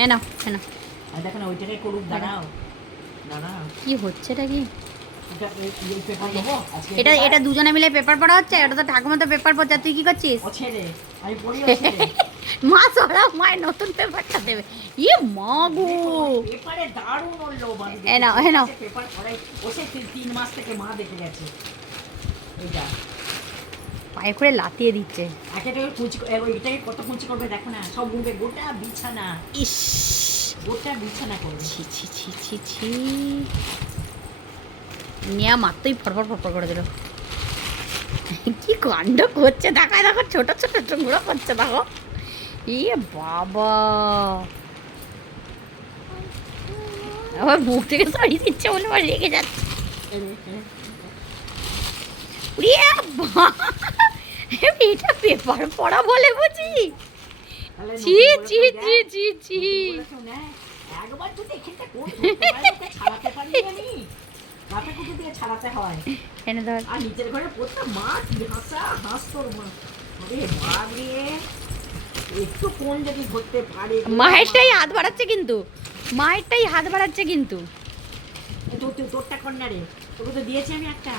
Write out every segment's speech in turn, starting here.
এ নাও এ নাও। দেখো না ওইটাকে করুক, দাঁড়াও দাঁড়াও। কি হচ্ছে এটা কি? এই পেপার দেবো আজকে। এটা দুজনে মিলে পেপার পড়া হচ্ছে। এটা তো ঠাকুমা তো পেপার পড়ছে, তুই কি করছিস? ও ছেড়ে আমি পড়ি, ও ছেড়ে। মা সরা মায়ের নতুন পেপারটা দেবে। ইয়ে মা গো, পেপারে দারুণ হলো বাবা। এ নাও এ নাও। পেপার পড়াই ও সে 3 মাস থেকে মা দেখে গেছে। এইটা পায়ে করে লাতিয়ে দিচ্ছে। একেটাকে কুচি, এটাকে কত কুচি করবে দেখো না, সব উঠবে গোটা বিছানা। ইস, গোটা বিছানা করবে। ছি ছি ছি ছি ছি। নেয়া মাত্রই ফরফর ফরফর করে দিল। কি কাণ্ড করছে, দেখায় দেখো, ছোট ছোট টুকরো করছে দেখো। ইয়ে বাবা, আবার মুখ থেকে সরিয়ে দিচ্ছে বলে আবার রেগে যাচ্ছে। উড়িয়ে এটা পেপার পড়া বলে বুঝি? ছি ছি ছি ছি ছি। একবার যদি এখানটা কোন ধরতে পারে ওকে ছাড়াতে পারি আমি। মাথা কুচি দিয়ে ছাড়াতে হয়। এনে ধর। আর নিচের ঘরে পড়তে মা কি হাস তোর মা। আরে বাপ রে, একটু কোন যদি ধরতে পারে। মায়েরটাই হাত বাড়াচ্ছে কিন্তু, মায়েরটাই হাত বাড়াচ্ছে কিন্তু। তোরটা কর্নারে তোকে তো দিয়েছি আমি একটা।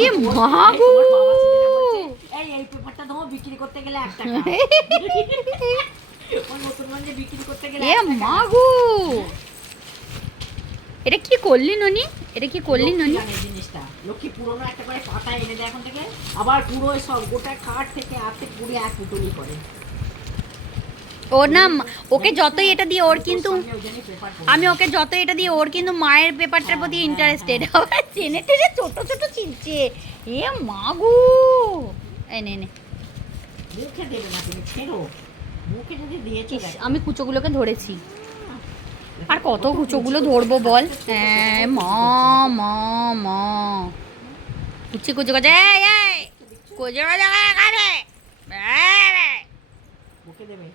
এ মা গো, এই পেপারটা দাও, বিক্রি করতে গেলে 1 টাকা। ওই নতুনগঞ্জে বিক্রি করতে গেলে এ মা গো, এটা কি করলি ননি? এটা কি করলি ননি? জিনিসটা লক্ষ্মী পুরোনো একটা করে পাতা এনে দেয় এখন থেকে, আবার পুরো সব গোটা খাট থেকে হাতে পুরো এক পুতুলি করে। ওর না, ওকে যতই এটা দিয়ে ওর কিন্তু, আমি ওকে যতই এটা দিয়ে ওর কিন্তু মায়ের পেপারটার প্রতি ইন্টারেস্টেড। আবার চেনে টেনে ছোট ছোট চিনছে। এ মা গো, এনে এনে। মুখে দেবে না তুমি, ছেড়ো। মুখে যদি দিয়েছো আমি কুচোগুলোকে ধরেছি, আর কত কুচোগুলো ধরবো বল? হ্যাঁ মা মা মা, কুচি কুচি করছে। এই কুচি কুচি করে খাবে, মুখে দেবে।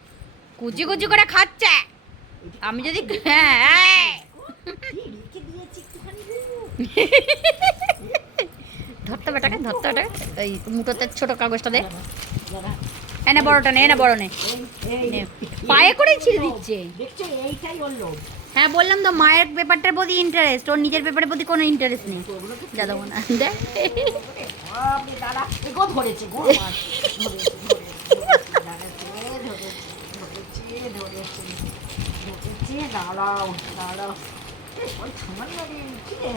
কুচি কুচি করে খাচ্ছে। আমি যদি হ্যাঁ রেখে দিয়েছি একটুখানি। ধরতে বেটাকে, ধরতে বেটাকে। এই মুঠোতে ছোট কাগজটা দে। দাদা এনে বড়টা নে, এনে বড় নে। পায়ে করেই ছিঁড়ে দিচ্ছে। দেখছো, এইটাই হলো। হ্যাঁ বললাম তো, মায়ের পেপারটার প্রতি ইন্টারেস্ট, ওর নিজের পেপারের প্রতি কোনো ইন্টারেস্ট নেই। যা দেবো না দেখ। বাপরে দাদা, গো ধরেছে, গো মাছ ধরেছে। দাঁড়াও দাঁড়াও, ওই সামান্য কি রে,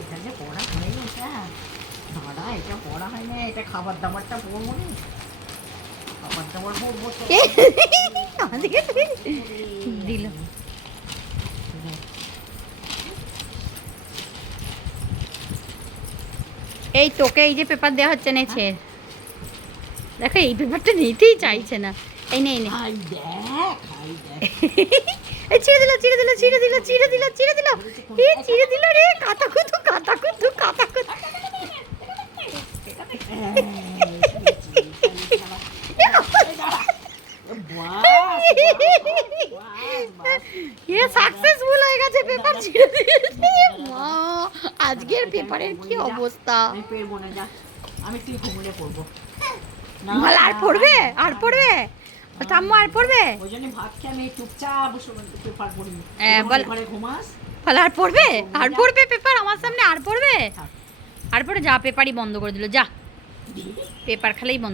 এটা যে পড়া হয়নি, এটা দাদা, এটা পড়া হয়নি, এটা খাবার দাবারটা পড়বো নি, খাবার দাবার পড়বো তো। দিল। এই তোকে এই যে পেপার দেওয়া হচ্ছে, নেছে দেখো, এই পেপারটা নিতেই চাইছে না। এই নে এই নে। আই দেখ, আই দেখ। এই ছিঁড়ে দিল ছিঁড়ে দিল ছিঁড়ে দিল ছিঁড়ে দিল ছিঁড়ে দিল, এ ছিঁড়ে দিল রে, কাটা কুতু কাটা কুতু কাটা কুতু। এ সাকসেসফুল হয়ে গেছে, পেপার ছিঁড়ে দিয়েছে। মা, আজকের পেপারের কি অবস্থা। আমি পেরবো না, যা, আমি তুই ঘুমলে পড়বো। বল আর পড়বে, আর পড়বে, ঠাম্মু আর পড়বে। ওই জন্য ভাত খেয়ে আমি চুপচাপ পেপার পড়ি। বল ঘরে ঘুমাস। বল আর পড়বে, আর পড়বে পেপার আমার সামনে, আর পড়বে। আর পড়ে যা, পেপারই বন্ধ করে দিল, যা পেপার খেলেই বন্ধ।